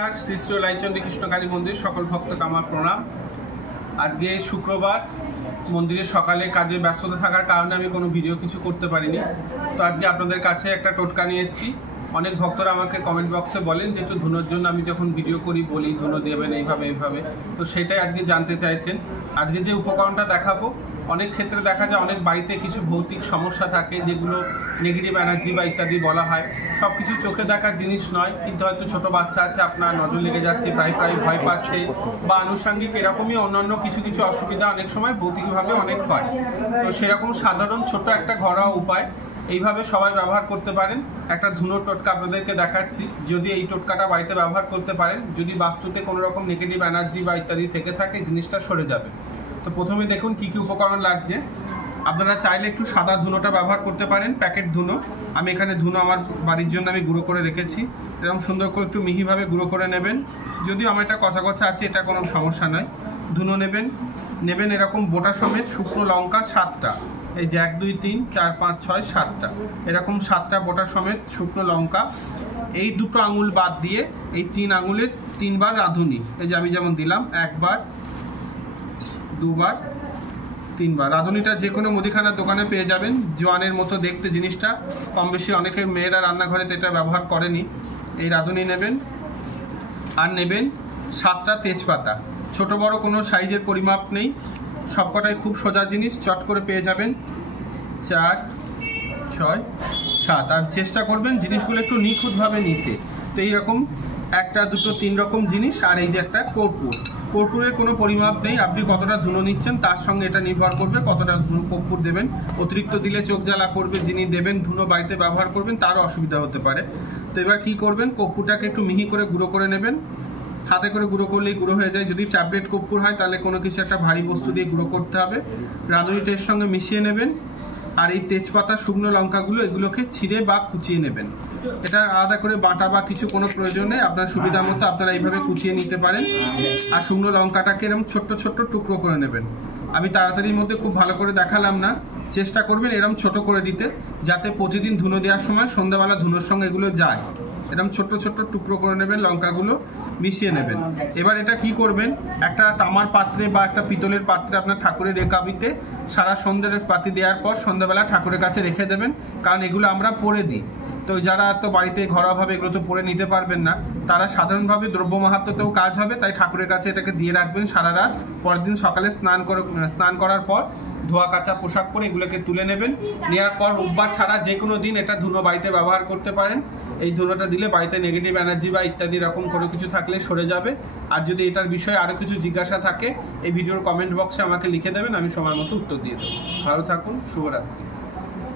নমস্কার। শ্রী শ্রী লাইচন্ডী কৃষ্ণকালী মন্দির সকল ভক্তকে আমার প্রণাম। আজকে শুক্রবার, মন্দিরে সকালে কাজে ব্যস্ততা থাকার কারণে আমি কোনো ভিডিও কিছু করতে পারিনি। তো আজকে আপনাদের কাছে একটা টোটকা নিয়ে এসেছি। অনেক ভক্তরা আমাকে কমেন্ট বক্সে বলেন যে একটু ধুনোর জন্য আমি যখন ভিডিও করি বলি ধুনো দেবেন এইভাবে, তো সেটাই আজকে জানতে চাইছেন। আজকে যে উপকরণটা দেখাবো, অনেক ক্ষেত্রে দেখা যায় অনেক বাড়িতে কিছু ভৌতিক সমস্যা থাকে যেগুলো নেগেটিভ এনার্জি বা ইত্যাদি বলা হয়। সব কিছু চোখে দেখার জিনিস নয়, কিন্তু হয়তো ছোট বাচ্চা আছে, আপনার নজর লেগে যাচ্ছে, প্রায় ভয় পাচ্ছে, বা আনুষঙ্গিক এরকমই অন্যান্য কিছু অসুবিধা অনেক সময় ভৌতিকভাবে অনেক হয়। তো সেরকম সাধারণ ছোট একটা ঘরোয়া উপায় এইভাবে সবাই ব্যবহার করতে পারেন। একটা ধুনোর টোটকা আপনাদেরকে দেখাচ্ছি। যদি এই টোটকাটা বাড়িতে ব্যবহার করতে পারেন, যদি বাস্তুতে কোনো রকম নেগেটিভ এনার্জি বা ইত্যাদি থেকে থাকে, জিনিসটা সরে যাবে। তো প্রথমে দেখুন কি কি উপকরণ লাগছে। আপনারা চাইলে একটু সাদা ধুনোটা ব্যবহার করতে পারেন, প্যাকেট ধুনো। আমি এখানে ধুনো আমার বাড়ির জন্য আমি গুঁড়ো করে রেখেছি। এরকম সুন্দর করে একটু মিহিভাবে গুঁড়ো করে নেবেন। যদিও আমার এটা কচা আছে, এটা কোনো সমস্যা নয়। ধুনো নেবেন এরকম বোটা সমেত শুকনো লঙ্কা 7টা। এই যে 1 2 3 4 5 6 7টা, এরকম 7টা বোটা সমেত শুকনো লঙ্কা। এই দুটো আঙুল বাদ দিয়ে এই 3 আঙুলের 3বার রাঁধুনি, এই যে আমি যেমন দিলাম, 1বার 2বার 3বার। রাঁধুনিটা যে কোনো মুদিখানার দোকানে পেয়ে যাবেন, জোয়ানের মতো দেখতে জিনিসটা। কম বেশি অনেকের মেয়েরা রান্নাঘরে তো এটা ব্যবহার করেনি। এই রাঁধুনি নেবেন, আর নেবেন 7টা তেজপাতা। ছোট বড় কোনো সাইজের পরিমাপ নেই, সবকটাই খুব সোজা জিনিস, চট করে পেয়ে যাবেন। 4 6 7। আর চেষ্টা করবেন জিনিসগুলো একটু নিখুঁতভাবে নিতে। তো এইরকম 1 2 3 রকম জিনিস। আর এই যে একটা কর্পূরের কোনো পরিমাপ নেই, আপনি কতটা ধুনো নিচ্ছেন তার সঙ্গে এটা নির্ভর করবে কতটা ধুনো কর্পূর দেবেন। অতিরিক্ত দিলে চোখ জ্বালা করবে, যিনি দেবেন ধুনো বাড়িতে ব্যবহার করবেন তারও অসুবিধা হতে পারে। তো এবার কি করবেন, কর্পূরটাকে একটু মিহি করে গুঁড়ো করে নেবেন। হাতে করে গুঁড়ো করলেই গুঁড়ো হয়ে যায়। যদি ট্যাবলেট কর্পূর হয় তাহলে কোনো কিছু একটা ভারী বস্তু দিয়ে গুঁড়ো করতে হবে। রাঁধুনিটা এর সঙ্গে মিশিয়ে নেবেন। আর এই তেজপাতা শুকনো লঙ্কাগুলো এগুলোকে ছিঁড়ে বা কুচিয়ে নেবেন। এটা আলাদা করে বাটা বা কিছু কোনো প্রয়োজন নেই, আপনার সুবিধা মতো আপনারা এইভাবে কুচিয়ে নিতে পারেন। আর শুকনো লঙ্কাটাকে এরকম ছোট্ট টুকরো করে নেবেন। আমি তাড়াতাড়ির মধ্যে খুব ভালো করে দেখালাম না, চেষ্টা করবেন এরকম ছোট করে দিতে, যাতে প্রতিদিন ধুনো দেওয়ার সময় সন্ধ্যাবেলা ধুনোর সঙ্গে এগুলো যায়। এরকম ছোট্ট টুকরো করে নেবেন, লঙ্কাগুলো মিশিয়ে নেবেন। এবার এটা কি করবেন, একটা তামার পাত্রে বা একটা পিতলের পাত্রে আপনার ঠাকুরের রেকাবিতে সারা সন্ধ্যের পাতি দেওয়ার পর সন্ধ্যাবেলা ঠাকুরের কাছে রেখে দেবেন, কারণ এগুলো আমরা পরে দিই। তো যারা তো বাড়িতে ঘরোয়াভাবে এগুলো তো পরে নিতে পারবেন না, তারা সাধারণভাবে দ্রব্য মাহাত্ম্যতেও কাজ হবে, তাই ঠাকুরের কাছে এটাকে দিয়ে রাখবেন সারা রাত। পরের দিন সকালে স্নান করার পর ধোয়া কাচা পোশাক পরে এগুলোকে তুলে নেবেন। নেওয়ার পর রোববার ছাড়া যে কোনো দিন এটা ধুনো বাড়িতে ব্যবহার করতে পারেন। এই ধুনোটা দিলে বাড়িতে নেগেটিভ এনার্জি বা ইত্যাদি রকম কোনো কিছু থাকলে সরে যাবে। আর যদি এটার বিষয়ে আরও কিছু জিজ্ঞাসা থাকে এই ভিডিওর কমেন্ট বক্সে আমাকে লিখে দেবেন, আমি সময় মতো উত্তর দিয়ে দেবো। ভালো থাকুন, শুভরাত্রি।